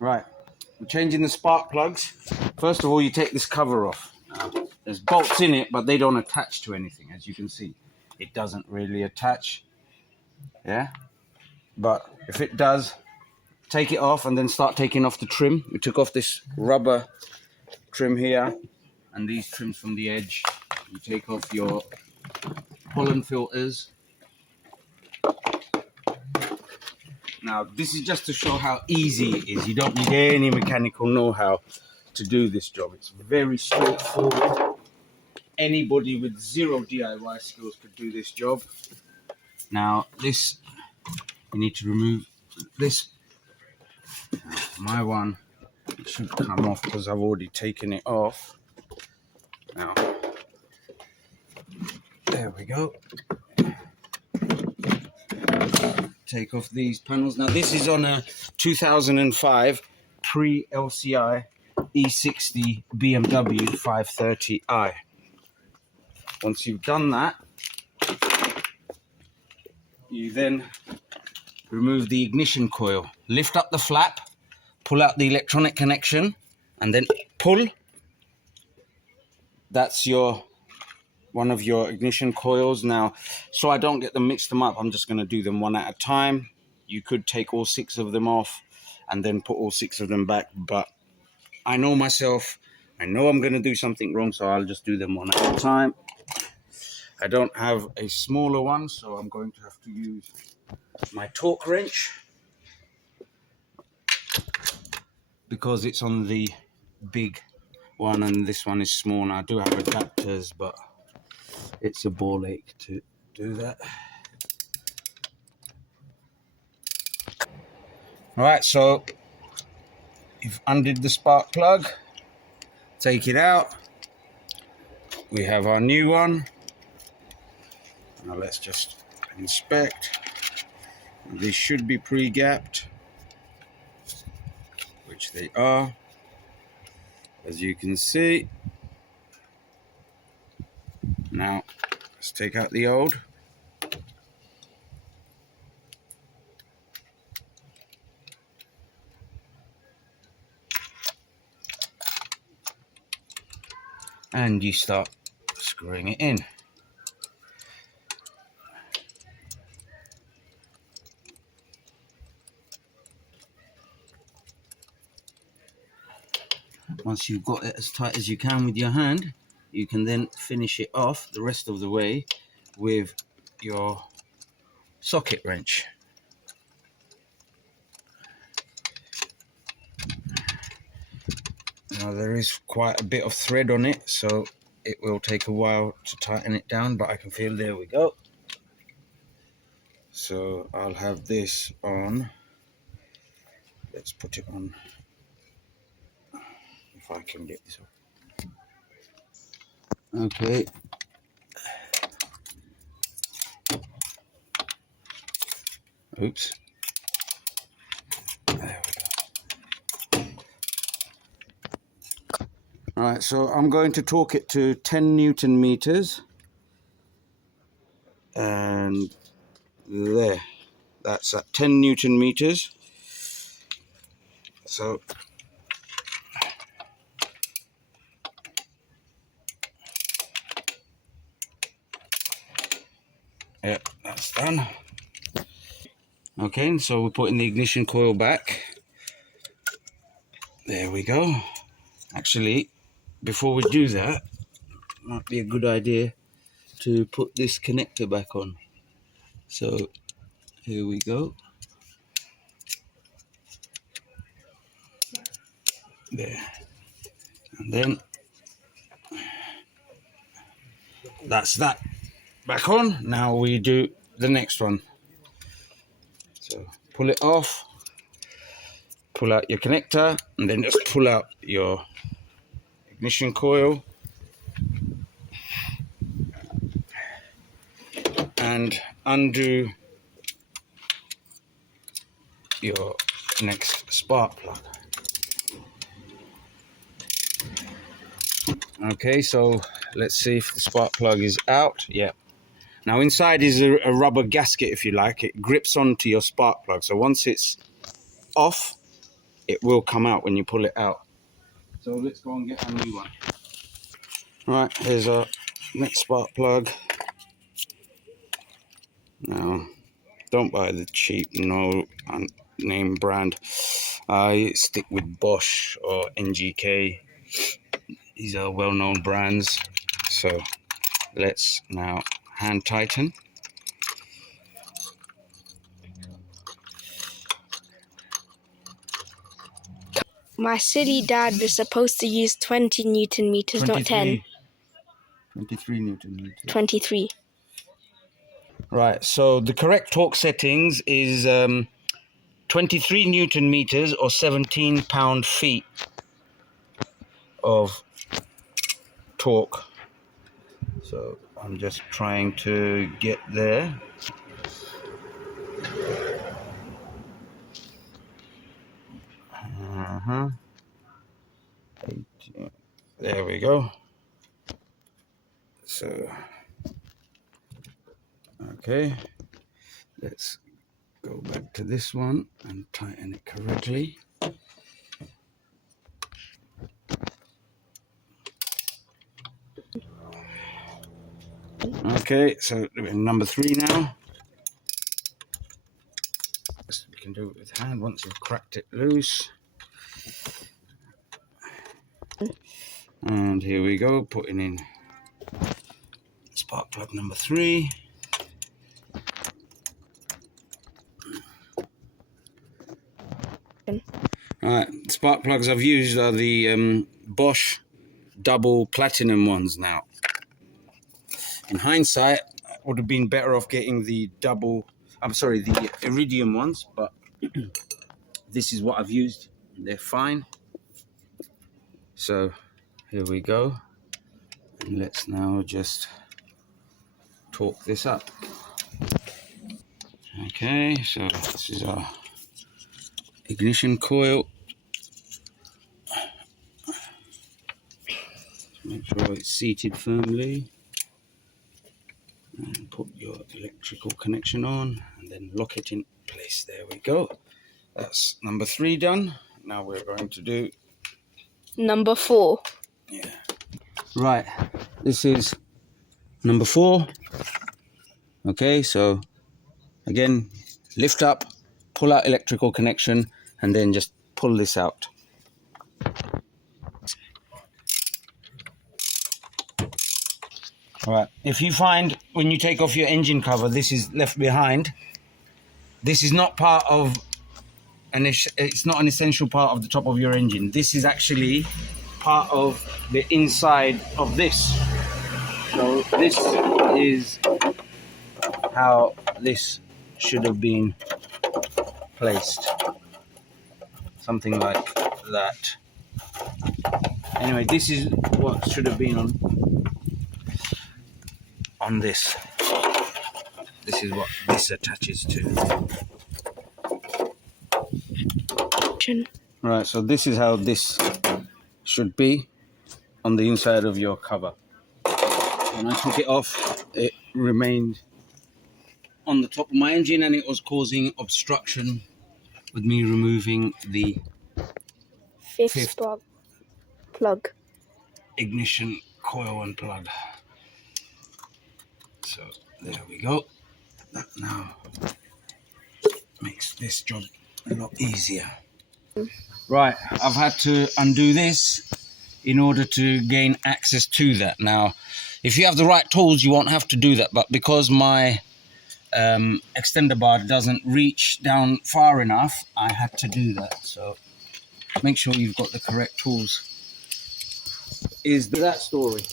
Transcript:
Right, we're changing the spark plugs. First of all, you take this cover off. There's bolts in it, but they don't attach to anything. As you can see, it doesn't really attach. Yeah, but if it does, take it off and then start taking off the trim. We took off this rubber trim here and these trims from the edge. You take off your pollen filters. Now, this is just to show how easy it is. You don't need any mechanical know-how to do this job. It's very straightforward. Anybody with zero DIY skills could do this job. Now, this, you need to remove this. My one should come off because I've already taken it off. Now, there we go. Take off these panels. Now, this is on a 2005 pre-LCI E60 BMW 530i. Once you've done that, you then remove the ignition coil. Lift up the flap, pull out the electronic connection, and then pull. That's one of your ignition coils. Now, so I don't get them mixed them up, I'm just going to do them one at a time. You could take all 6 of them off and then put all 6 of them back, but I know myself, I know I'm going to do something wrong, so I'll just do them one at a time. I don't have a smaller one, so I'm going to have to use my torque wrench because it's on the big one and this one is small. Now, I do have adapters, but it's a ball ache to do that. All right, so you've undid the spark plug, take it out. We have our new one. Now let's just inspect. These should be pre-gapped, which they are, as you can see. Now let's take out the old. And you start screwing it in. Once you've got it as tight as you can with your hand, you can then finish it off the rest of the way with your socket wrench. Now, there is quite a bit of thread on it, so it will take a while to tighten it down, but I can feel, there we go. So I'll have this on. Let's put it on, if I can get this off. Okay. Oops. There we go. All right, so I'm going to torque it to 10 Newton meters. And there, that's at 10 Newton meters. So yep, that's done. Okay, so we're putting the ignition coil back. There we go. Actually, before we do that, it might be a good idea to put this connector back on. So here we go. There. And then that's that back on. Now we do the next one. So pull it off, pull out your connector, and then just pull out your ignition coil. And undo your next spark plug. Okay, so let's see if the spark plug is out. Yeah. Now inside is a rubber gasket, if you like. It grips onto your spark plug. So once it's off, it will come out when you pull it out. So let's go and get a new one. Right, here's our next spark plug. Now, don't buy the cheap, no name brand. I stick with Bosch or NGK. These are well-known brands. So let's now hand tighten. My silly dad was supposed to use 20 Newton meters, not 10. 23 Newton meters. 23. Right, so the correct torque settings is 23 Newton meters or 17 pound-feet of torque. So I'm just trying to get there. There we go. So, okay, let's go back to this one and tighten it correctly. Okay, so we're number 3 now. We can do it with hand once you've cracked it loose. And here we go, putting in spark plug number 3. Alright, spark plugs I've used are the Bosch double platinum ones now. In hindsight, I would have been better off getting the the iridium ones, but this is what I've used. They're fine. So here we go. And let's now just torque this up. Okay, so this is our ignition coil. Make sure it's seated firmly. And put your electrical connection on and then lock it in place. There we go. That's number 3 done. Now we're going to do Number 4. Yeah. Right, this is number 4. Okay, so again, lift up, pull out electrical connection, and then just pull this out. All right, if you find when you take off your engine cover, this is left behind, this is not part of, it's not an essential part of the top of your engine. This is actually part of the inside of this. So this is how this should have been placed. Something like that. Anyway, this is what should have been on this. This is what this attaches to. Right, so this is how this should be on the inside of your cover. When I took it off, it remained on the top of my engine and it was causing obstruction with me removing the fifth plug. Ignition coil and plug. So there we go. That now makes this job a lot easier. Right, I've had to undo this in order to gain access to that. Now, if you have the right tools, you won't have to do that, but because my extender bar doesn't reach down far enough, I had to do that. So make sure you've got the correct tools. Is that story?